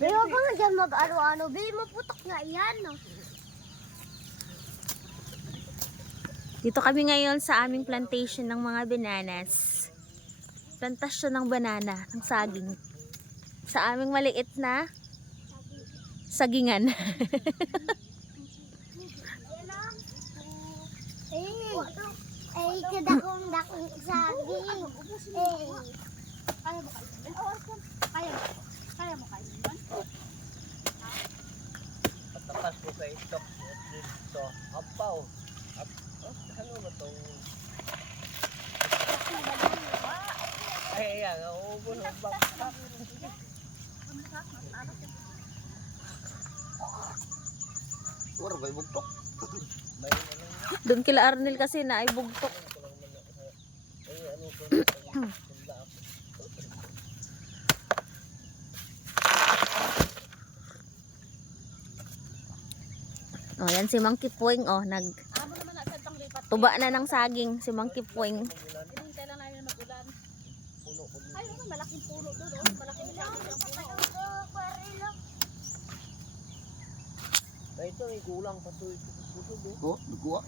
Pero ka nga dyan mag-ano-ano, babe, maputok nga yan. No? Dito kami ngayon sa aming plantation ng mga bananas. Plantasyon ng banana, ng saging. Sa aming maliit na sagingan. Ay, kadakong saging. Kaya mo kayo naman? Patapas ko kay Tok dito. Apaw. Ano ba itong... Ay, ayan. Uubo ng baksak. Wala ba yung bugtok? May ano nga. Doon kila Arnel kasi na ay bugtok. Ay, ano ko. Sunda ako. Oh, yan si Mang Kipoing, oh, Amo naman na sa lipat. tuba na ng saging si Mang Kipoing. Hinintay lang namin mag-ulan. Puno ko dito. Ay, naman malaking puno doon. Oh. Malaking saging ang puno. Na ito, may kulang pa ito. Ito, ito, ito. Oh, nagkuha.